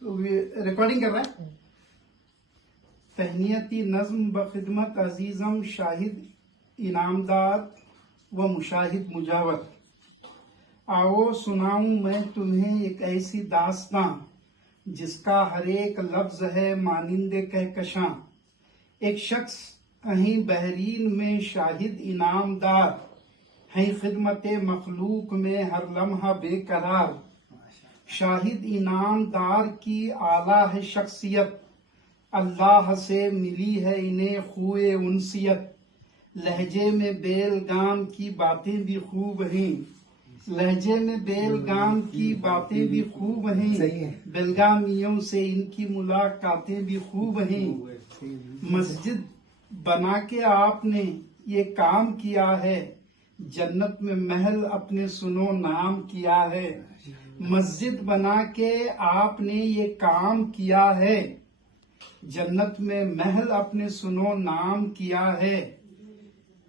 Recording کر رہا ہے. تہنیتی نظم بخدمت عزیزم شاہد انعامدار و مشاہد مجاور. آؤ سناؤں میں تمہیں ایک ایسی داستاں جس کا ہر ایک لفظ ہے مانند کہکشاں. ایک شخص اہیں بحرین میں شاہد انعامدار، ہیں خدمت مخلوق میں ہر لمحہ بے قرار. شاہد انعامدار کی اعلیٰ ہے شخصیت، اللہ سے ملی ہے انہیں خوئے انسیت. لہجے میں بیل گام کی باتیں بھی خوب ہیں، لہجے میں بیل گام کی باتیں بھی خوب ہیں، بیلگامیوں سے ان کی ملاقاتیں بھی خوب ہیں. مسجد بنا کے آپ نے یہ کام کیا ہے، جنت میں محل اپنے سنو نام کیا ہے. مسجد بنا کے آپ نے یہ کام کیا ہے، جنت میں محل اپنے سنو نام کیا ہے.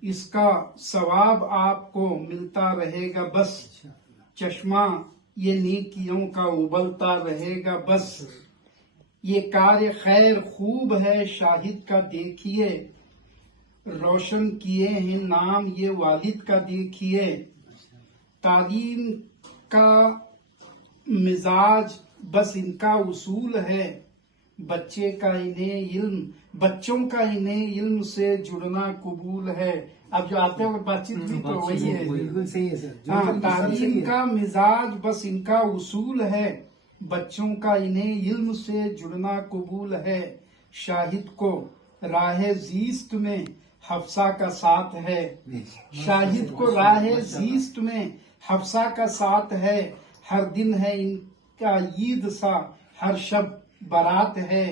اس کا ثواب آپ کو ملتا رہے گا بس، چشمہ یہ نیکیوں کا ابلتا رہے گا بس. یہ کار خیر خوب ہے شاہد کا دیکھیے، روشن کیے ہیں نام یہ والد کا دیکھیے. تعلیم کا مزاج بس ان کا اصول ہے، بچوں کا انہیں علم سے جڑنا قبول ہے. اب جو آتے ہوئے بات چیت بھی تو وہی ہے. بالکل صحیح ہے سر. تعلیم کا مزاج بس ان کا اصول ہے، بچوں کا انہیں علم سے جڑنا قبول ہے. شاہد کو راہ زیست میں حفصہ کا ساتھ ہے، شاہد کو راہ زیست میں حفصہ کا ساتھ ہے. ہر دن ہے ان کا عید سا، ہر شب برات ہے.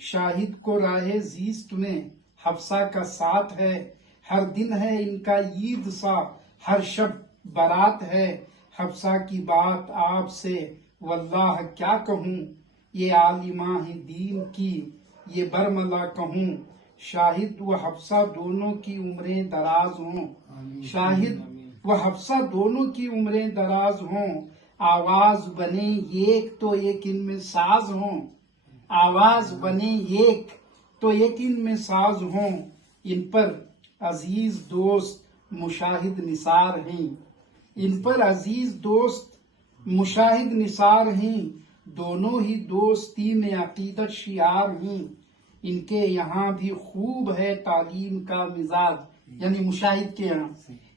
شاہد کو راہ زیست میں حفصہ کا ساتھ ہے، ہر دن ہے ان کا عید سا، ہر شب برات ہے. حفصہ کی بات آپ سے واللہ کیا کہوں، یہ عالمہ ہے دین کی یہ برملا کہوں. شاہد و حفصہ دونوں کی عمریں دراز ہوں، شاہد و حفصہ دونوں کی عمریں دراز ہوں. آواز بنے ایک تو ایک ان میں ساز ہوں، آواز بنے ایک تو ایک ان میں ساز ہوں. ان پر عزیز دوست مشاہد نثار ہیں، ان پر عزیز دوست مشاہد نثار ہیں. دونوں ہی دوستی میں عقیدت شعار ہیں. ان کے یہاں بھی خوب ہے تعلیم کا مزاج، یعنی مشاہد کے یہاں.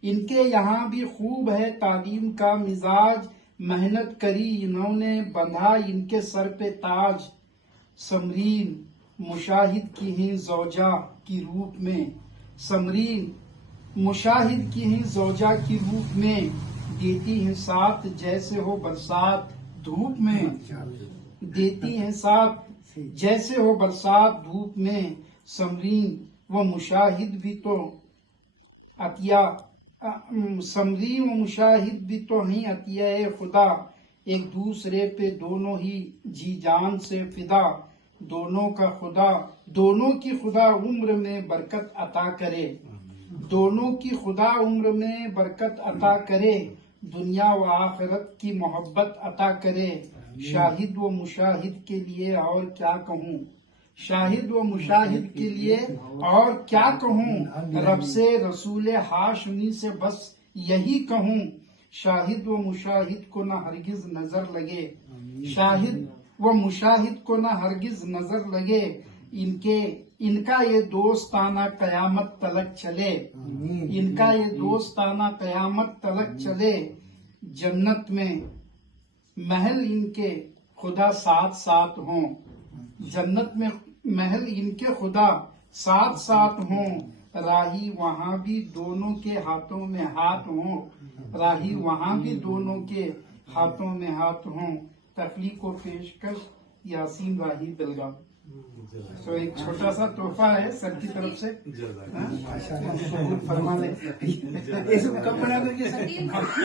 ان کے یہاں بھی خوب ہے تعلیم کا مزاج، محنت کری انہوں نے بندھا ان کے سر پہ تاج. سمرین مشاہد کی ہیں زوجہ کی روپ میں، سمرین مشاہد کی ہیں زوجہ کی روپ میں. دیتی ہیں ساتھ جیسے ہو برسات دھوپ میں، دیتی ہیں ساتھ جیسے ہو برسات دھوپ میں. سمرین و مشاہد بھی تو سمرین و مشاہد بھی تو ہیں عطیہ خدا. ایک دوسرے پہ دونوں ہی جی جان سے فدا. دونوں کی خدا عمر میں برکت عطا کرے، دونوں کی خدا عمر میں برکت عطا کرے. دنیا و آخرت کی محبت عطا کرے. شاہد و مشاہد کے لیے اور کیا کہوں، شاہد و مشاہد کے لیے اور کیا کہوں. رب سے رسول ہاشمی سے بس یہی کہوں. شاہد و مشاہد کو نہ ہرگز نظر لگے، شاہد و مشاہد کو نہ ہرگز نظر لگے. ان کا یہ دوستانہ قیامت تلک چلے، ان کا یہ دوستانہ قیامت تلک چلے. جنت میں محل ان کے خدا ساتھ ساتھ ہوں، جنت میں محل ان کے خدا ساتھ ساتھ ہوں. راہی وہاں بھی دونوں کے ہاتھوں میں ہاتھ ہوں، راہی وہاں بھی دونوں کے ہاتھوں میں ہاتھ ہوں. تخلیق و پیشکش یاسین راہی بیلگام. تو ایک چھوٹا سا تحفہ ہے سر کی طرف سے. فرما لیں. کب بنا دیں گے سر؟